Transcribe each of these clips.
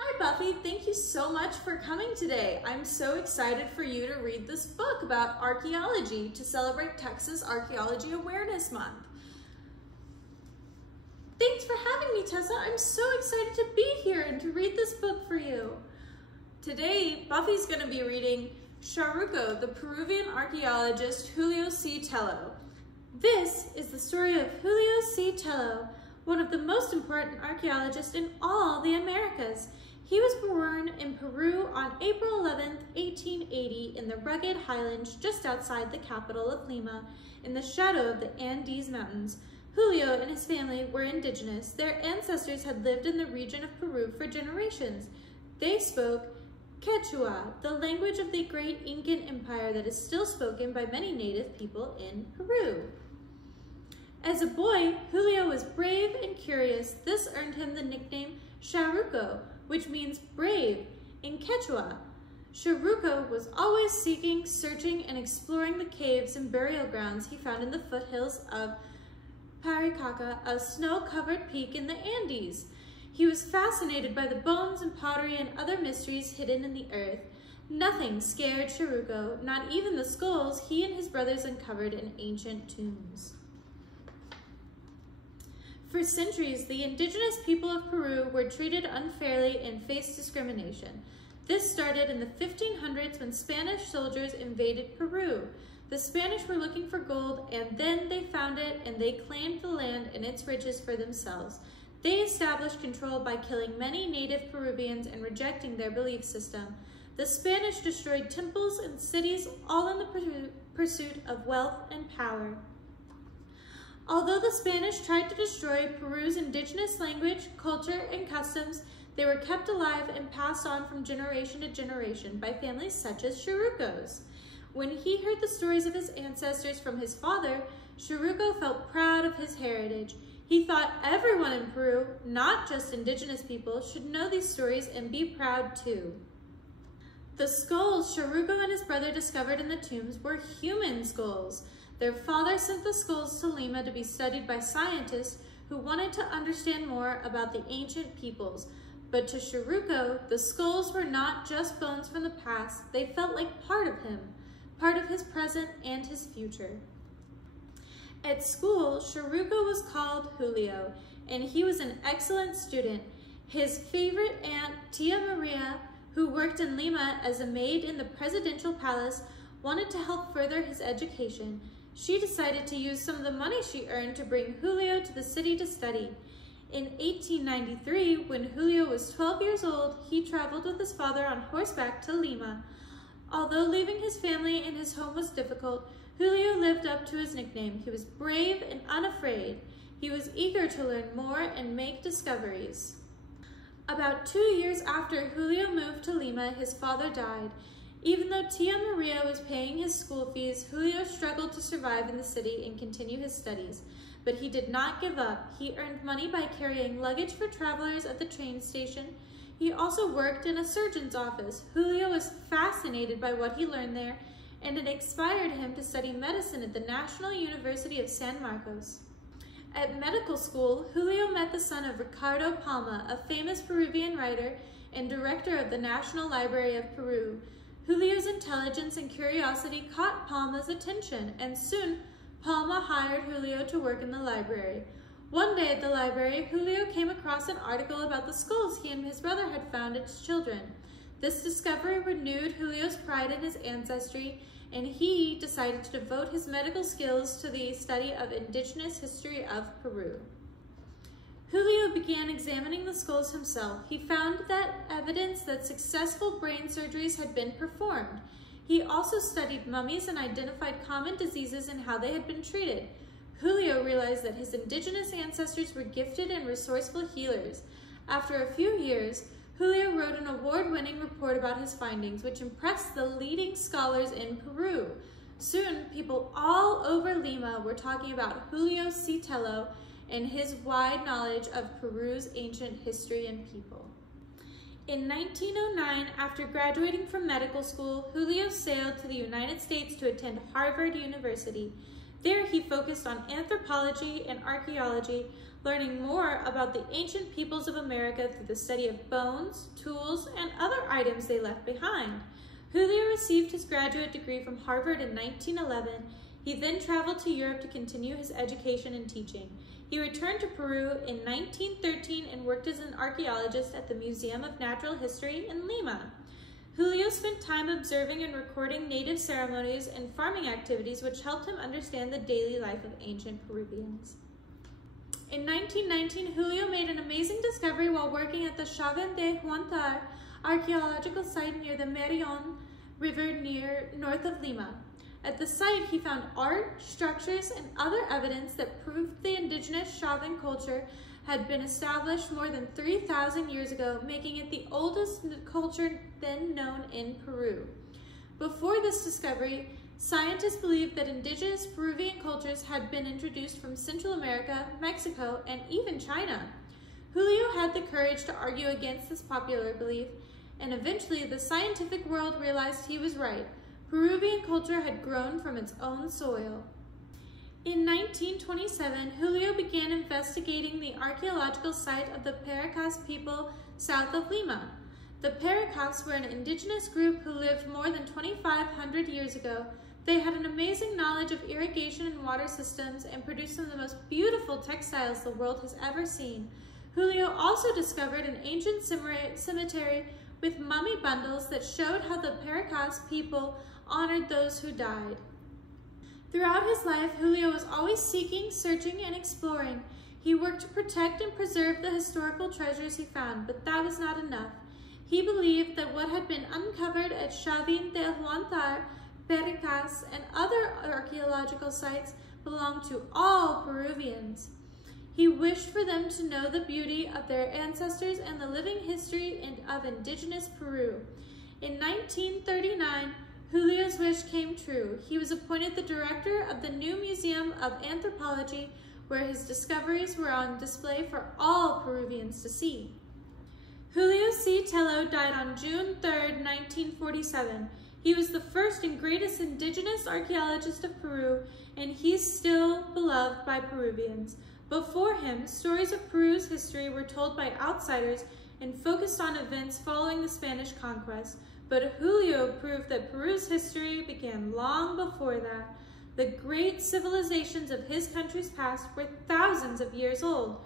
Hi Buffy, thank you so much for coming today. I'm so excited for you to read this book about archaeology to celebrate Texas Archaeology Awareness Month. Thanks for having me, Tessa. I'm so excited to be here and to read this book for you. Today, Buffy's going to be reading Sharuko, the Peruvian Archaeologist Julio C. Tello. This is the story of Julio C. Tello, one of the most important archaeologists in all the Americas. He was born in Peru on April 11, 1880 in the rugged highlands just outside the capital of Lima, in the shadow of the Andes Mountains. Julio and his family were indigenous. Their ancestors had lived in the region of Peru for generations. They spoke Quechua, the language of the great Incan Empire that is still spoken by many native people in Peru. As a boy, Julio was brave and curious. This earned him the nickname Sharuko, which means brave in Quechua. Sharuko was always seeking, searching, and exploring the caves and burial grounds he found in the foothills of Parikaca, a snow-covered peak in the Andes. He was fascinated by the bones and pottery and other mysteries hidden in the earth. Nothing scared Sharuko, not even the skulls he and his brothers uncovered in ancient tombs. For centuries, the indigenous people of Peru were treated unfairly and faced discrimination. This started in the 1500s when Spanish soldiers invaded Peru. The Spanish were looking for gold, and then they found it, and they claimed the land and its riches for themselves. They established control by killing many native Peruvians and rejecting their belief system. The Spanish destroyed temples and cities, all in the pursuit of wealth and power. Although the Spanish tried to destroy Peru's indigenous language, culture, and customs, they were kept alive and passed on from generation to generation by families such as Sharuko's. When he heard the stories of his ancestors from his father, Sharuko felt proud of his heritage. He thought everyone in Peru, not just indigenous people, should know these stories and be proud too. The skulls Sharuko and his brother discovered in the tombs were human skulls. Their father sent the skulls to Lima to be studied by scientists who wanted to understand more about the ancient peoples. But to Sharuko, the skulls were not just bones from the past. They felt like part of him, part of his present and his future. At school, Sharuko was called Julio, and he was an excellent student. His favorite aunt, Tia Maria, who worked in Lima as a maid in the presidential palace, wanted to help further his education. She decided to use some of the money she earned to bring Julio to the city to study. In 1893, when Julio was 12 years old, he traveled with his father on horseback to Lima. Although leaving his family and his home was difficult, Julio lived up to his nickname. He was brave and unafraid. He was eager to learn more and make discoveries. About 2 years after Julio moved to Lima, his father died. Even though Tia Maria was paying his school fees, Julio struggled to survive in the city and continue his studies. But he did not give up. He earned money by carrying luggage for travelers at the train station. He also worked in a surgeon's office. Julio was fascinated by what he learned there, and it inspired him to study medicine at the National University of San Marcos. At medical school, Julio met the son of Ricardo Palma, a famous Peruvian writer and director of the National Library of Peru. Julio's intelligence and curiosity caught Palma's attention, and soon Palma hired Julio to work in the library. One day at the library, Julio came across an article about the skulls he and his brother had found as children. This discovery renewed Julio's pride in his ancestry, and he decided to devote his medical skills to the study of indigenous history of Peru. Julio began examining the skulls himself. He found that evidence that successful brain surgeries had been performed. He also studied mummies and identified common diseases and how they had been treated. Julio realized that his indigenous ancestors were gifted and resourceful healers. After a few years, Julio wrote an award-winning report about his findings, which impressed the leading scholars in Peru. Soon, people all over Lima were talking about Julio C. Tello and his wide knowledge of Peru's ancient history and people. In 1909, after graduating from medical school, Julio sailed to the United States to attend Harvard University. There he focused on anthropology and archaeology, learning more about the ancient peoples of America through the study of bones, tools, and other items they left behind. Julio received his graduate degree from Harvard in 1911. He then traveled to Europe to continue his education and teaching. He returned to Peru in 1913 and worked as an archaeologist at the Museum of Natural History in Lima. Julio spent time observing and recording native ceremonies and farming activities, which helped him understand the daily life of ancient Peruvians. In 1919, Julio made an amazing discovery while working at the Chavín de Huántar archaeological site near the Marañón River north of Lima. At the site, he found art, structures, and other evidence that proved the indigenous Chavín culture had been established more than 3,000 years ago, making it the oldest culture then known in Peru. Before this discovery, scientists believed that indigenous Peruvian cultures had been introduced from Central America, Mexico, and even China. Julio had the courage to argue against this popular belief, and eventually the scientific world realized he was right. Peruvian culture had grown from its own soil. In 1927, Julio began investigating the archaeological site of the Paracas people south of Lima. The Paracas were an indigenous group who lived more than 2,500 years ago. They had an amazing knowledge of irrigation and water systems and produced some of the most beautiful textiles the world has ever seen. Julio also discovered an ancient cemetery with mummy bundles that showed how the Paracas people honored those who died. Throughout his life, Julio was always seeking, searching, and exploring. He worked to protect and preserve the historical treasures he found, but that was not enough. He believed that what had been uncovered at Chavín de Huántar, Paracas, and other archaeological sites belonged to all Peruvians. He wished for them to know the beauty of their ancestors and the living history of indigenous Peru. In 1939, Julio's wish came true. He was appointed the director of the new Museum of Anthropology, where his discoveries were on display for all Peruvians to see. Julio C. Tello died on June 3, 1947. He was the first and greatest indigenous archaeologist of Peru, and he's still beloved by Peruvians. Before him, stories of Peru's history were told by outsiders and focused on events following the Spanish conquest. But Julio proved that Peru's history began long before that. The great civilizations of his country's past were thousands of years old.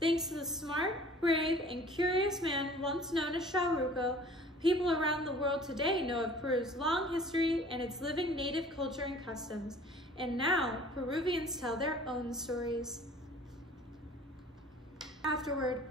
Thanks to the smart, brave, and curious man once known as Sharuko, people around the world today know of Peru's long history and its living native culture and customs. And now, Peruvians tell their own stories. Afterward,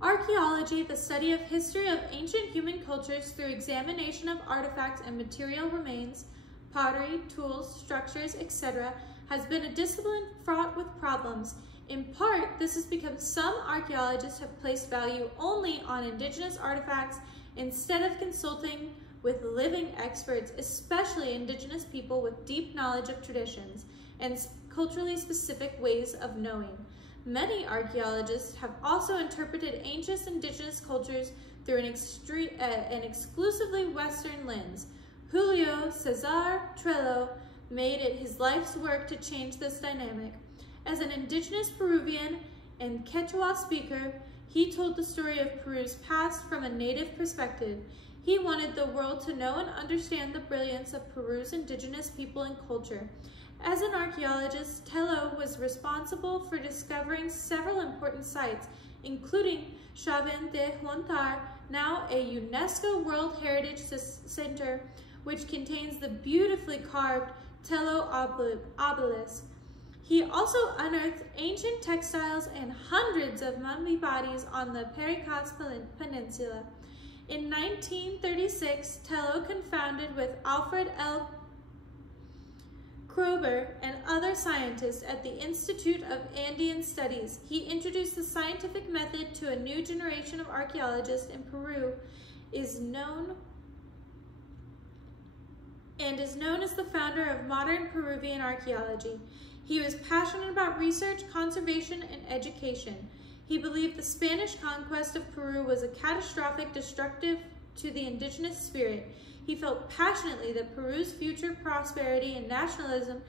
archaeology, the study of history of ancient human cultures through examination of artifacts and material remains, pottery, tools, structures, etc., has been a discipline fraught with problems. In part, this is because some archaeologists have placed value only on indigenous artifacts instead of consulting with living experts, especially indigenous people with deep knowledge of traditions and culturally specific ways of knowing. Many archaeologists have also interpreted ancient indigenous cultures through an exclusively Western lens. Julio Cesar Tello made it his life's work to change this dynamic. As an indigenous Peruvian and Quechua speaker, he told the story of Peru's past from a native perspective. He wanted the world to know and understand the brilliance of Peru's indigenous people and culture. As an archaeologist, Tello was responsible for discovering several important sites, including Chavín de Huántar, now a UNESCO World Heritage Center, which contains the beautifully carved Tello obelisk. He also unearthed ancient textiles and hundreds of mummy bodies on the Paracas Peninsula. In 1936, Tello confounded with Alfred L. Kroeber and other scientists at the Institute of Andean Studies. He introduced the scientific method to a new generation of archaeologists in Peru, is known as the founder of modern Peruvian archaeology. He was passionate about research, conservation, and education. He believed the Spanish conquest of Peru was a catastrophic, destructive to the indigenous spirit. He felt passionately that Peru's future prosperity and nationalism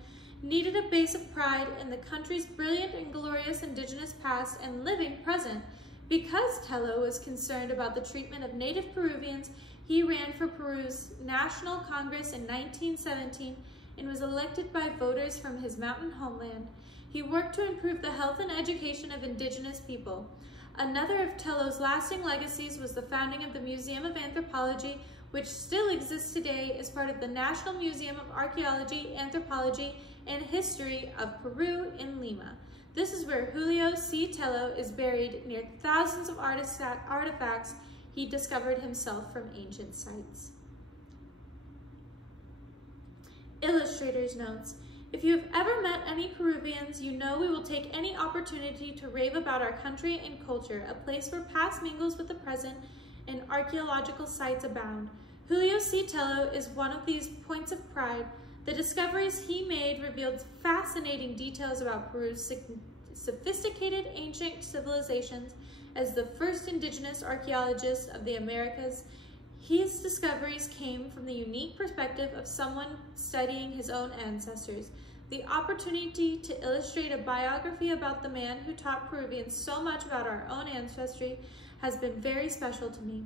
needed a base of pride in the country's brilliant and glorious indigenous past and living present. Because Tello was concerned about the treatment of native Peruvians, he ran for Peru's National Congress in 1917 and was elected by voters from his mountain homeland. He worked to improve the health and education of indigenous people. Another of Tello's lasting legacies was the founding of the Museum of Anthropology, which still exists today as part of the National Museum of Archaeology, Anthropology, and History of Peru in Lima. This is where Julio C. Tello is buried near thousands of artifacts he discovered himself from ancient sites. Illustrator's notes. If you have ever met any Peruvians, you know we will take any opportunity to rave about our country and culture, a place where past mingles with the present and archaeological sites abound. Julio C. Tello is one of these points of pride. The discoveries he made revealed fascinating details about Peru's sophisticated ancient civilizations. As the first indigenous archaeologist of the Americas, his discoveries came from the unique perspective of someone studying his own ancestors. The opportunity to illustrate a biography about the man who taught Peruvians so much about our own ancestry has been very special to me.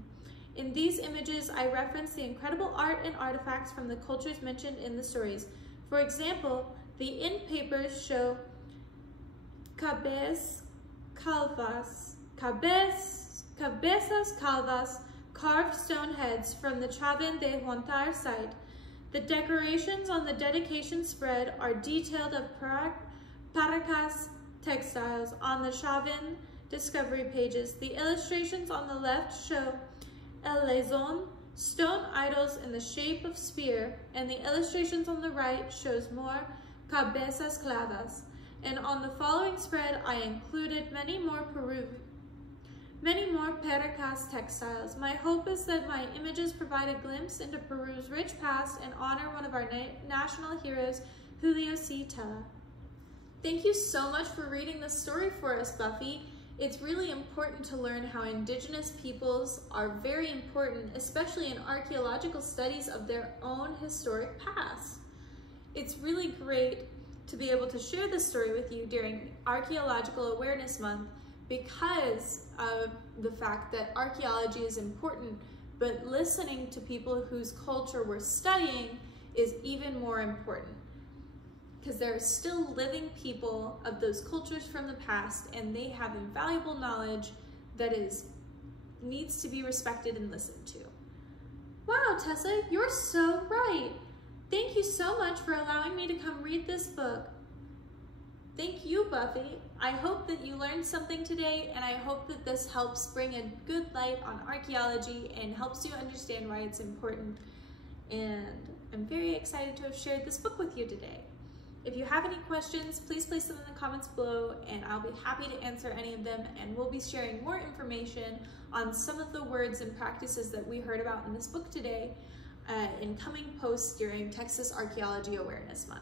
In these images, I reference the incredible art and artifacts from the cultures mentioned in the stories. For example, the ink papers show cabezas calvas, carved stone heads from the Chaven de Huantar site. The decorations on the dedication spread are detailed of Paracas textiles on the Chaven discovery pages. The illustrations on the left show El Lezon, stone idols in the shape of spear, and the illustrations on the right shows more cabezas clavas. And on the following spread, I included many more Paracas textiles. My hope is that my images provide a glimpse into Peru's rich past and honor one of our national heroes, Julio C. Tello. Thank you so much for reading this story for us, Buffy. It's really important to learn how indigenous peoples are very important, especially in archaeological studies of their own historic past. It's really great to be able to share this story with you during Archaeological Awareness Month because of the fact that archaeology is important, but listening to people whose culture we're studying is even more important, because there are still living people of those cultures from the past, and they have invaluable knowledge that needs to be respected and listened to. Wow, Tessa, you're so right. Thank you so much for allowing me to come read this book. Thank you, Buffy. I hope that you learned something today, and I hope that this helps bring a good light on archaeology and helps you understand why it's important. And I'm very excited to have shared this book with you today. If you have any questions, please place them in the comments below, and I'll be happy to answer any of them, and we'll be sharing more information on some of the words and practices that we heard about in this book today in coming posts during Texas Archaeology Awareness Month.